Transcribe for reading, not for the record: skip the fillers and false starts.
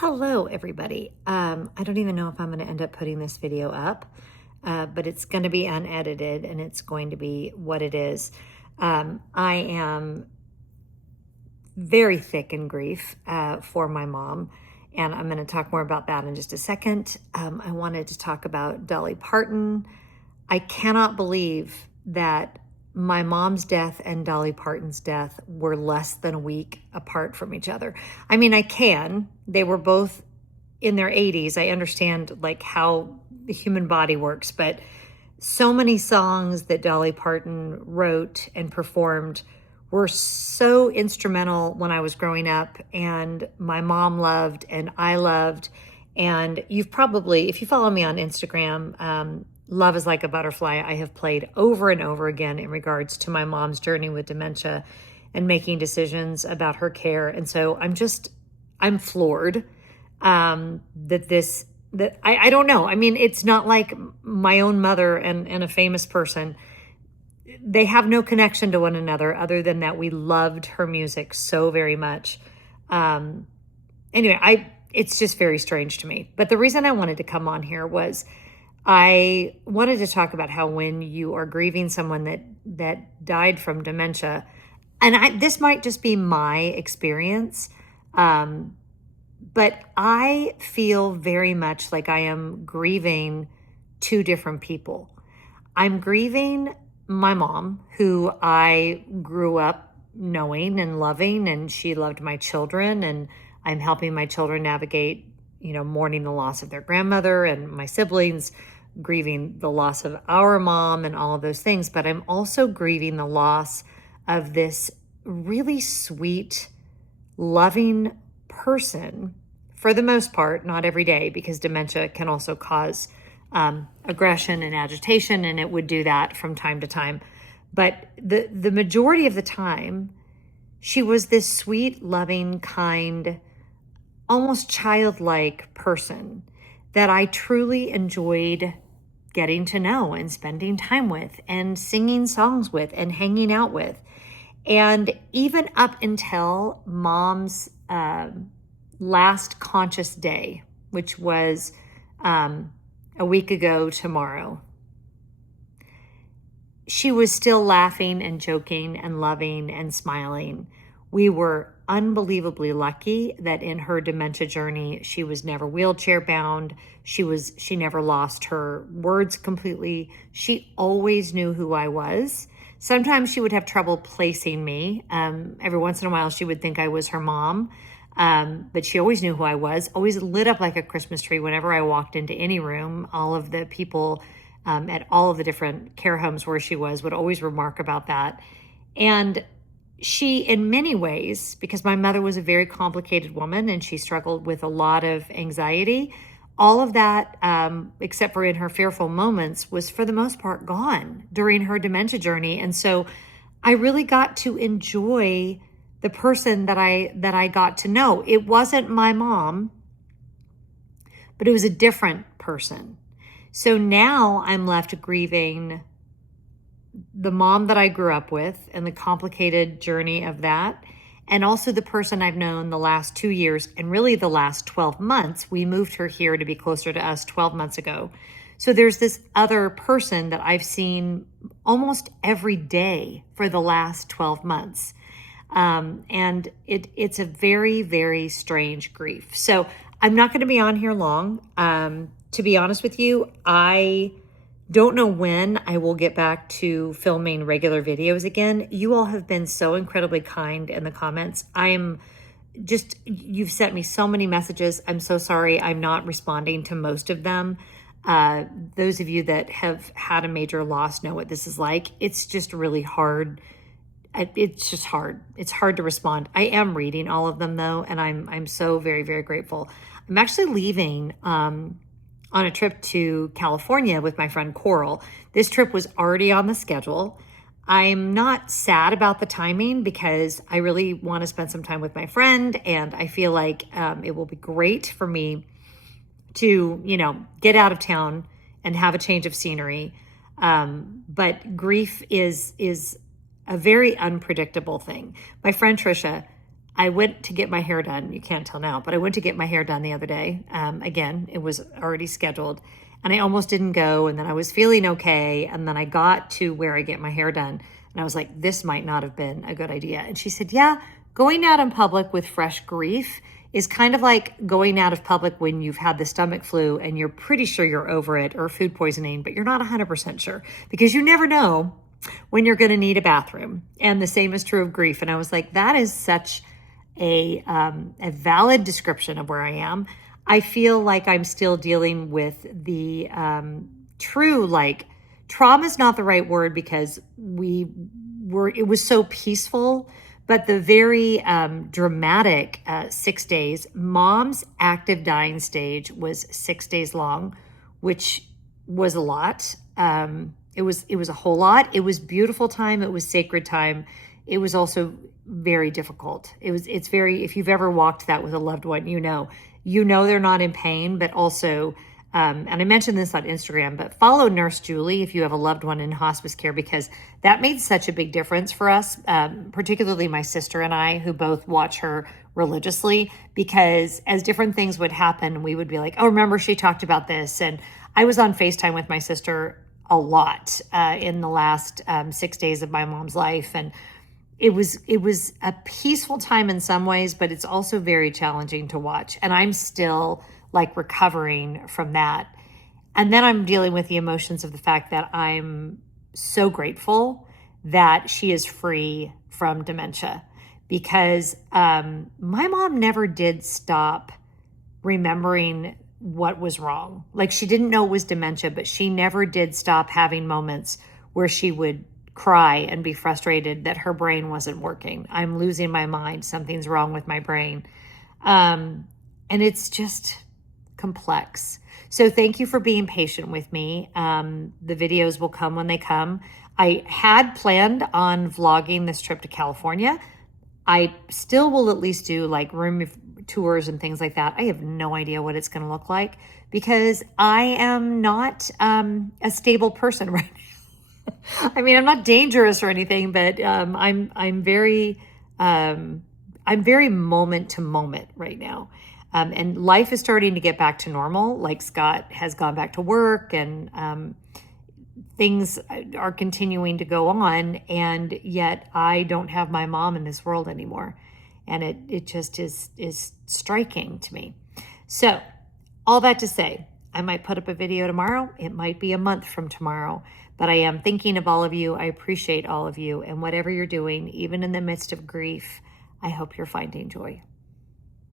Hello, everybody. I don't even know if I'm going to end up putting this video up, but it's going to be unedited and it's going to be what it is. I am very thick in grief for my mom, and I'm going to talk more about that in just a second. I wanted to talk about Dolly Parton. I cannot believe that my mom's death and Dolly Parton's death were less than a week apart from each other. I mean, I can. They were both in their 80s. I understand like how the human body works, but so many songs that Dolly Parton wrote and performed were so instrumental when I was growing up, and my mom loved and I loved. And you've probably, if you follow me on Instagram, Love is Like a Butterfly, I have played over and over again in regards to my mom's journey with dementia and making decisions about her care. And so I'm floored that I don't know. I mean, it's not like my own mother and a famous person. They have no connection to one another other than that we loved her music so very much. Anyway, it's just very strange to me. But the reason I wanted to come on here was I wanted to talk about how when you are grieving someone that died from dementia, and this might just be my experience, but I feel very much like I am grieving two different people. I'm grieving my mom, who I grew up knowing and loving, and she loved my children, and I'm helping my children navigate, mourning the loss of their grandmother, and my siblings grieving the loss of our mom and all of those things. But I'm also grieving the loss of this really sweet, loving person, for the most part, not every day, because dementia can also cause aggression and agitation, and it would do that from time to time. But the majority of the time, she was this sweet, loving, kind, almost childlike person that I truly enjoyed getting to know and spending time with and singing songs with and hanging out with. And even up until Mom's last conscious day, which was a week ago tomorrow, she was still laughing and joking and loving and smiling. We were unbelievably lucky that in her dementia journey, she was never wheelchair bound. She never lost her words completely. She always knew who I was. Sometimes she would have trouble placing me. Every once in a while, she would think I was her mom. But she always knew who I was, always lit up like a Christmas tree whenever I walked into any room. All of the people at all of the different care homes where she was would always remark about that. And she, in many ways, because my mother was a very complicated woman and she struggled with a lot of anxiety, all of that, except for in her fearful moments, was for the most part gone during her dementia journey. And so I really got to enjoy the person that I got to know. It wasn't my mom, but it was a different person. So now I'm left grieving the mom that I grew up with and the complicated journey of that, and also the person I've known the last 2 years and really the last 12 months. We moved her here to be closer to us 12 months ago. So there's this other person that I've seen almost every day for the last 12 months. And it's a very, very strange grief. So I'm not going to be on here long. To be honest with you, I don't know when I will get back to filming regular videos again. You all have been so incredibly kind in the comments. You've sent me so many messages. I'm so sorry I'm not responding to most of them. Those of you that have had a major loss know what this is like. It's just really hard. It's just hard. It's hard to respond. I am reading all of them though, and I'm so very, very grateful. I'm actually leaving on a trip to California with my friend Coral. This trip was already on the schedule. I'm not sad about the timing because I really want to spend some time with my friend, and I feel like it will be great for me to, get out of town and have a change of scenery. But grief is a very unpredictable thing. My friend Trisha, I went to get my hair done. You can't tell now, but I went to get my hair done the other day. Again, it was already scheduled and I almost didn't go. And then I was feeling okay. And then I got to where I get my hair done and I was like, this might not have been a good idea. And she said, yeah, going out in public with fresh grief is kind of like going out of public when you've had the stomach flu and you're pretty sure you're over it, or food poisoning, but you're not 100% sure because you never know when you're going to need a bathroom. And the same is true of grief. And I was like, that is such a valid description of where I am. I feel like I'm still dealing with the true, like, trauma is not the right word because it was so peaceful, but the very dramatic 6 days, mom's active dying stage was 6 days long, which was a lot. It was a whole lot. It was beautiful time. It was sacred time. It was also very difficult. It's very, if you've ever walked that with a loved one, you know they're not in pain, but also, and I mentioned this on Instagram, but follow Nurse Julie if you have a loved one in hospice care, because that made such a big difference for us, particularly my sister and I, who both watch her religiously, because as different things would happen, we would be like, oh, remember she talked about this. And I was on FaceTime with my sister a lot in the last 6 days of my mom's life. And it was a peaceful time in some ways, but it's also very challenging to watch. And I'm still like recovering from that. And then I'm dealing with the emotions of the fact that I'm so grateful that she is free from dementia, because my mom never did stop remembering what was wrong. Like, she didn't know it was dementia, but she never did stop having moments where she would cry and be frustrated that her brain wasn't working. I'm losing my mind. Something's wrong with my brain. And it's just complex. So thank you for being patient with me. The videos will come when they come. I had planned on vlogging this trip to California. I still will at least do like room tours and things like that. I have no idea what it's going to look like because I am not a stable person right now. I mean, I'm not dangerous or anything, but I'm very moment to moment right now. And life is starting to get back to normal. Like, Scott has gone back to work and things are continuing to go on. And yet I don't have my mom in this world anymore. And it just is striking to me. So all that to say, I might put up a video tomorrow. It might be a month from tomorrow, but I am thinking of all of you. I appreciate all of you, and whatever you're doing, even in the midst of grief, I hope you're finding joy.